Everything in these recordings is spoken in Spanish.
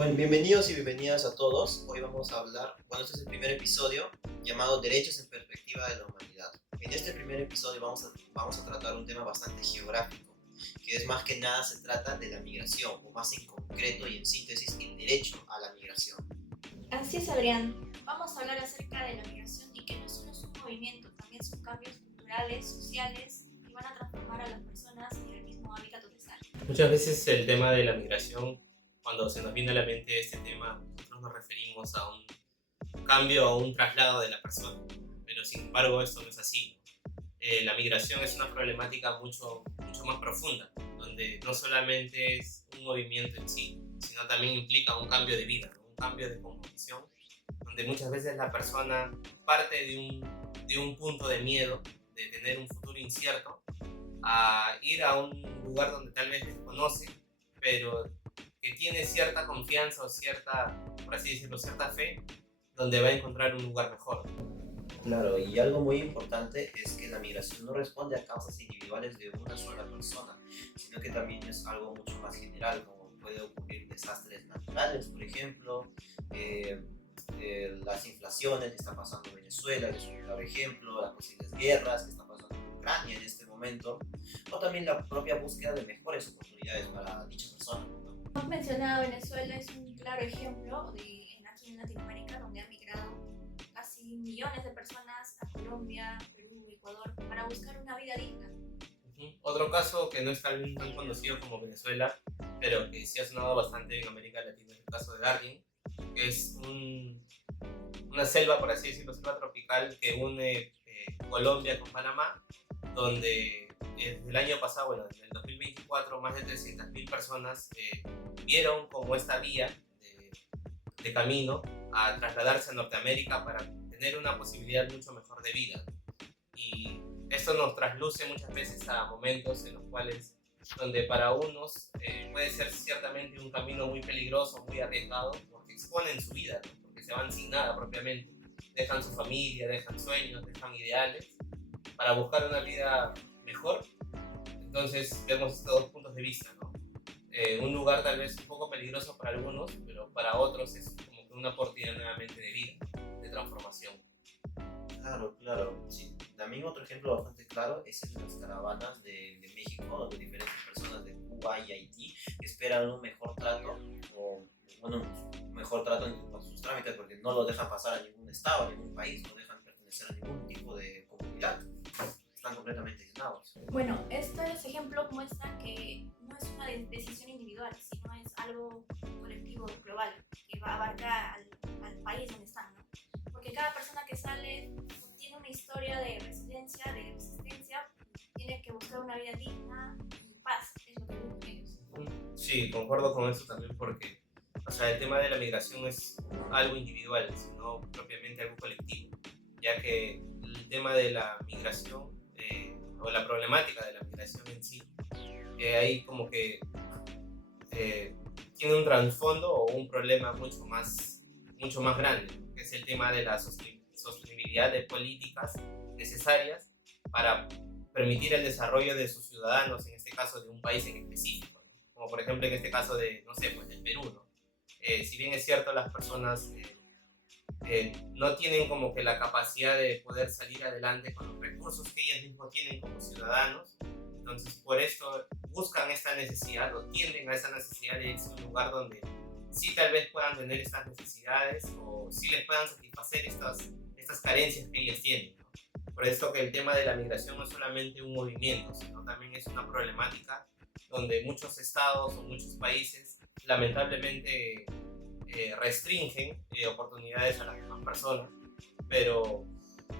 Bueno, bienvenidos y bienvenidas a todos. Hoy vamos a hablar, este es el primer episodio llamado Derechos en Perspectiva de la Humanidad. En este primer episodio vamos a tratar un tema bastante geográfico, que es más que nada se trata de la migración, o más en concreto y en síntesis, el derecho a la migración. Así es, Adrián. Vamos a hablar acerca de la migración y que no solo es un movimiento, también son cambios culturales, sociales, que van a transformar a las personas en el mismo hábitat donde están. Muchas veces el tema de la migración, cuando se nos viene a la mente este tema, nosotros nos referimos a un cambio o un traslado de la persona, pero sin embargo esto no es así. La migración es una problemática mucho más profunda, donde no solamente es un movimiento en sí, sino también implica un cambio de vida, ¿no? Un cambio de cosmovisión, donde muchas veces la persona parte de un punto de miedo, de tener un futuro incierto, a ir a un lugar donde tal vez desconoce, pero que tiene cierta confianza o cierta, por así decirlo, cierta fe, donde va a encontrar un lugar mejor. Claro, y algo muy importante es que la migración no responde a causas individuales de una sola persona, sino que también es algo mucho más general, como puede ocurrir desastres naturales, por ejemplo, las inflaciones que está pasando en Venezuela, que es un claro ejemplo, las posibles guerras que está pasando en Ucrania en este momento, o también la propia búsqueda de mejores oportunidades para dicha persona, ¿no? Como has mencionado, Venezuela es un claro ejemplo aquí en Latinoamérica, donde han migrado casi millones de personas a Colombia, Perú, Ecuador, para buscar una vida digna. Otro caso que no es tan conocido como Venezuela, pero que sí ha sonado bastante en América Latina, es el caso de Darien, que es una selva, por así decirlo, selva tropical que une Colombia con Panamá, donde desde el año pasado, bueno, en el 2024, más de 300.000 personas vieron como esta vía de camino a trasladarse a Norteamérica para tener una posibilidad mucho mejor de vida. Y esto nos trasluce muchas veces a momentos en los cuales, donde para unos puede ser ciertamente un camino muy peligroso, muy arriesgado, porque exponen su vida, ¿no? Porque se van sin nada propiamente, dejan su familia, dejan sueños, dejan ideales, para buscar una vida mejor. Entonces vemos estos dos puntos de vista, ¿no? Un lugar tal vez un poco peligroso para algunos, pero para otros es como que una oportunidad nuevamente de vida, de transformación. Claro, claro. Sí. También otro ejemplo bastante claro es el de las caravanas de México, donde diferentes personas de Cuba y Haití esperan un mejor trato, o bueno, un mejor trato en sus trámites, porque no los dejan pasar a ningún estado, a ningún país, no dejan pertenecer a ningún tipo de comunidad. Están completamente aislados. Bueno, estos ejemplos muestran que no es una decisión individual, sino es algo colectivo, global, que va a abarcar al país donde están, ¿no? Porque cada persona que sale tiene una historia de residencia, de existencia, tiene que buscar una vida digna y paz, es lo que buscan ellos. Sí, concuerdo con eso también porque, o sea, el tema de la migración es algo individual, sino propiamente algo colectivo, ya que el tema de la migración o la problemática de la migración en sí, ahí como que tiene un trasfondo o un problema mucho más grande, que es el tema de la sostenibilidad de políticas necesarias para permitir el desarrollo de sus ciudadanos, en este caso de un país en específico, ¿no? Como por ejemplo en este caso de, no sé, pues del Perú, ¿no? Si bien es cierto las personas no tienen como que la capacidad de poder salir adelante con los recursos que ellas mismas tienen como ciudadanos, entonces por esto buscan esta necesidad o tienden a esa necesidad de irse a un lugar donde sí tal vez puedan tener estas necesidades o sí les puedan satisfacer estas carencias que ellas tienen, ¿no? Por esto que el tema de la migración no es solamente un movimiento, sino también es una problemática donde muchos estados o muchos países lamentablemente restringen oportunidades a las demás personas, pero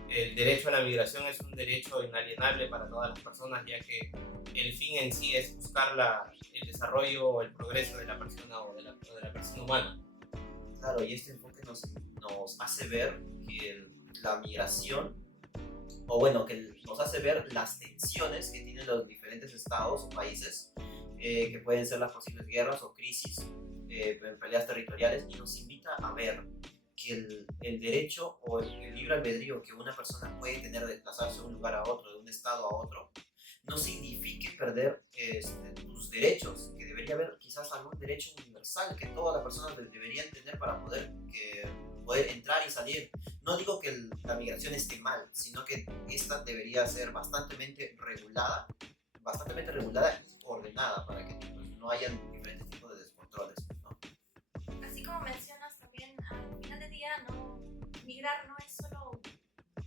el derecho a la migración es un derecho inalienable para todas las personas, ya que el fin en sí es buscar el desarrollo o el progreso de la persona o de la persona humana. Claro, y este enfoque nos hace ver que la migración, o bueno, que nos hace ver las tensiones que tienen los diferentes estados o países, que pueden ser las posibles guerras o crisis, peleas territoriales, y nos invita a ver que el derecho o el libre albedrío que una persona puede tener de desplazarse de un lugar a otro, de un estado a otro, no signifique perder tus derechos, que deberían debería haber quizás algún derecho universal que todas las personas deberían tener para poder entrar y salir. No digo que la migración esté mal, sino que esta debería ser bastante regulada y ordenada para que pues, no hayan diferentes tipos de descontroles, ¿no? Así como mencionas también, al final del día, migrar no es solo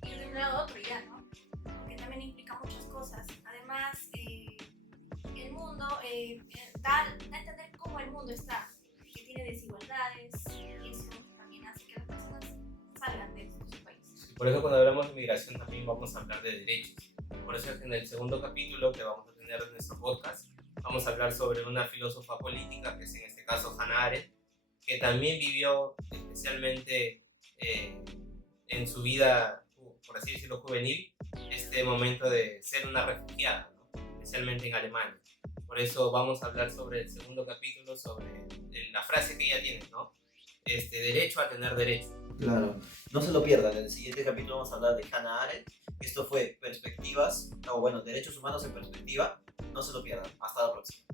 ir de un lado a otro y ya, ¿no? Porque también implica muchas cosas. Además, el mundo da a entender cómo el mundo está, que tiene desigualdades, y eso también hace que las personas salgan de sus países. Por eso cuando hablamos de migración también vamos a hablar de derechos. Por eso es que en el segundo capítulo que vamos a tener en nuestro podcast vamos a hablar sobre una filósofa política, que es en este caso Hannah Arendt, que también vivió especialmente en su vida, por así decirlo, juvenil, este momento de ser una refugiada, ¿no? Especialmente en Alemania. Por eso vamos a hablar sobre el segundo capítulo, sobre la frase que ella tiene, ¿no? Derecho a tener derecho. Claro, no se lo pierdan. En el siguiente capítulo vamos a hablar de Hannah Arendt. Esto fue derechos humanos en perspectiva. No se lo pierdan. Hasta la próxima.